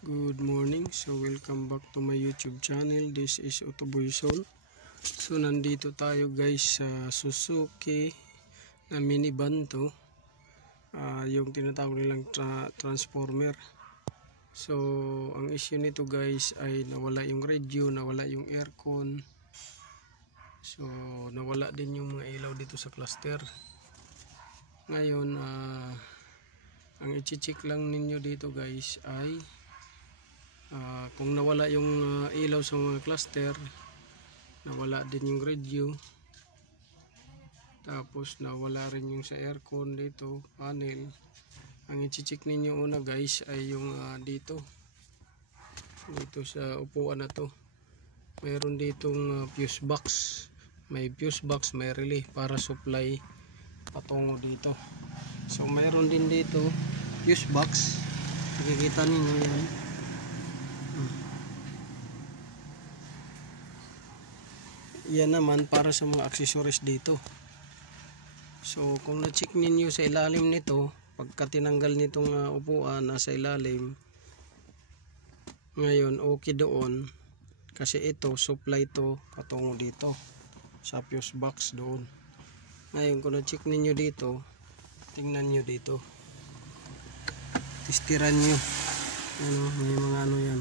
Good morning, so welcome back to my YouTube channel. This is Otoboy Soul. So nandito tayo guys sa Suzuki na minivan to, yung tinatawag nilang transformer. So ang issue nito guys ay nawala yung radio, nawala yung aircon, so nawala din yung mga ilaw dito sa cluster. Ngayon ang i-check lang ninyo dito guys ay kung nawala yung ilaw sa mga cluster, nawala din yung radio, tapos nawala rin yung sa aircon dito, panel. Ang i-check ninyo una guys ay yung dito sa upuan na to. Mayroon ditong fuse box, may fuse box, may relay para supply patungo dito. So mayroon din dito fuse box, nakikita ninyo yan. Yan naman para sa mga accessories dito. So kung na-check ninyo sa ilalim nito, pagka tinanggal nitong upuan nasa ilalim, ngayon okay doon, kasi ito supply to patungo dito sa fuse box doon. Ngayon kung na-check ninyo dito, tingnan nyo dito, tistiran nyo, may mga ano yan,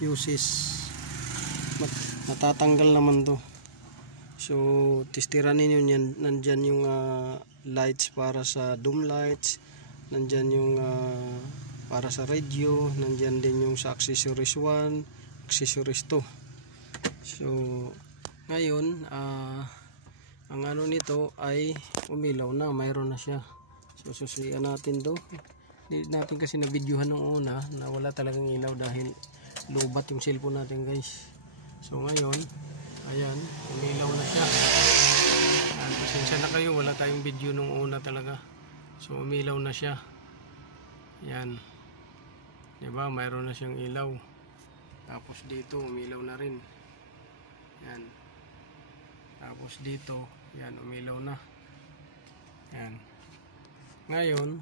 fuses, matatanggal naman to. So tistiran ninyo yan, nandyan yung lights para sa dome lights, nandyan yung para sa radio, nandyan din yung sa accessories 1, accessories 2. So ngayon ang ano nito ay umilaw na, mayroon na siya. So susulian natin to. Hindi natin kasi na videohan nung una na wala talagang ilaw dahil lubat yung cellphone natin guys. So ngayon, ayan, umilaw na siya. Pasensya na kayo, wala tayong video nung una talaga. So umilaw na siya. Ayan. Diba, mayroon na siyang ilaw. Tapos dito, umilaw na rin. Ayan. Tapos dito, ayan, umilaw na. Ayan. Ngayon,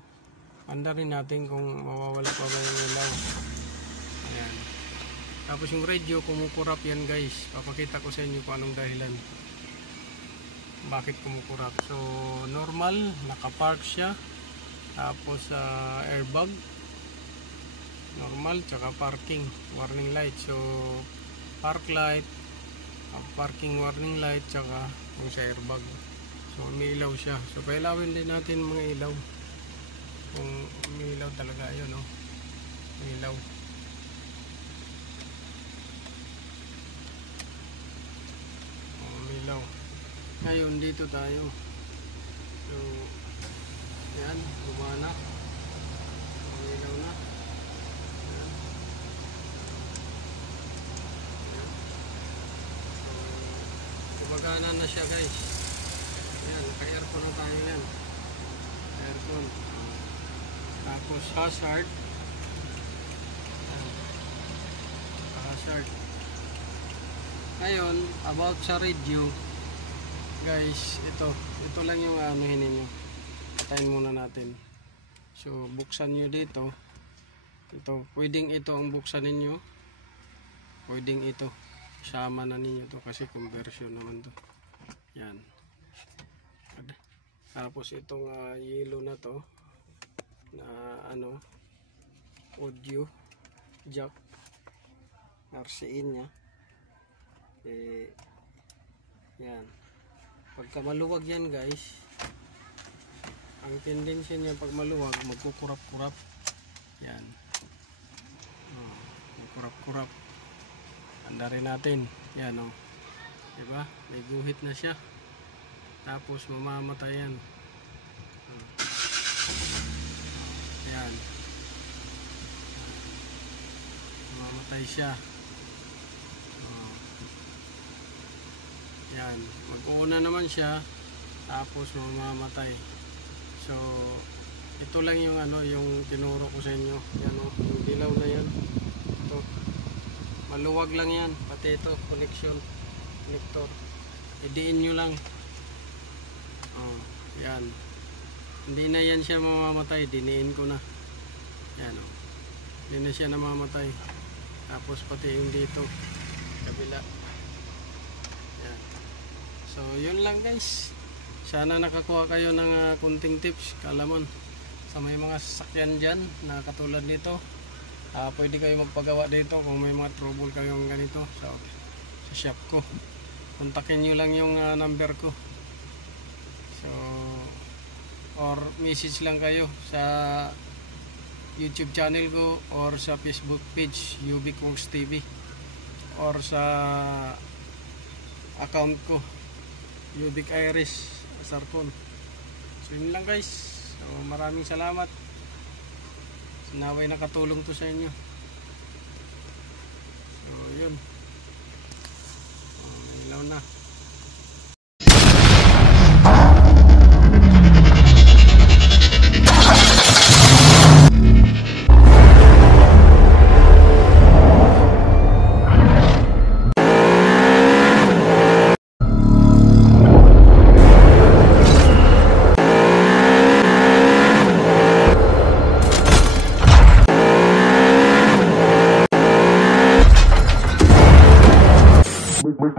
panda rin natin kung mawawala pa ba yung ilaw. Ayan. Tapos yung radio kumukurap yan guys. Papakita ko sa inyo kung anong dahilan bakit kumukurap. So normal, nakapark siya. Tapos airbag normal, tsaka parking warning light. So park light, parking warning light, tsaka yung sa airbag. So may ilaw siya. So pailawin din natin mga ilaw. Kung may ilaw talaga, yun oh, may ilaw. Ngayon dito tayo. So yan, gumana, umilaw na. Yan. Yan. So gumagana na siya guys. Yan, naka-aircon na tayo yan, aircon. Tapos hazard, hazard. Ngayon about sa radio guys, ito lang yung anuhin ninyo. Patayin muna natin. So buksan nyo dito. Ito, pwedeng ito ang buksan ninyo, pwedeng ito sama na ninyo to kasi conversion naman to. Yan. Tapos itong yellow na to na ano, audio jack, RCA nya. Yan. Pagka maluwag yan guys, ang tendency niya pag maluwag, magkukurap-kurap. Yan. Magkurap-kurap. Anda rin natin. Yan o. Diba? May guhit na siya. Tapos mamamatay yan. Yan. Mamamatay siya. Yan, mag-uuna naman siya, tapos mamamatay. So ito lang yung ano, yung tinuro ko sa inyo. Yan o, yung dilaw na yan. Ito, maluwag lang yan, pati ito connector, idiin nyo lang. Yan, hindi na yan siya mamamatay, diniin ko na. Yan o. Hindi na siya namamatay. Tapos pati yung dito, kabila. Yan. So yun lang guys. Sana nakakuha kayo ng kunting tips, kaalaman sa may mga sasakyan dyan na katulad nito. Pwede kayo magpagawa dito kung may mga trouble kayong ganito sa shop ko. Kontakin nyo lang yung number ko. So or message lang kayo sa YouTube channel ko or sa Facebook page UB Kongs TV or sa account ko Ubic Iris Sarcon. So yun lang guys. So maraming salamat. Naway nakatulong to sa inyo. So yun. May ilaw na.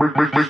Make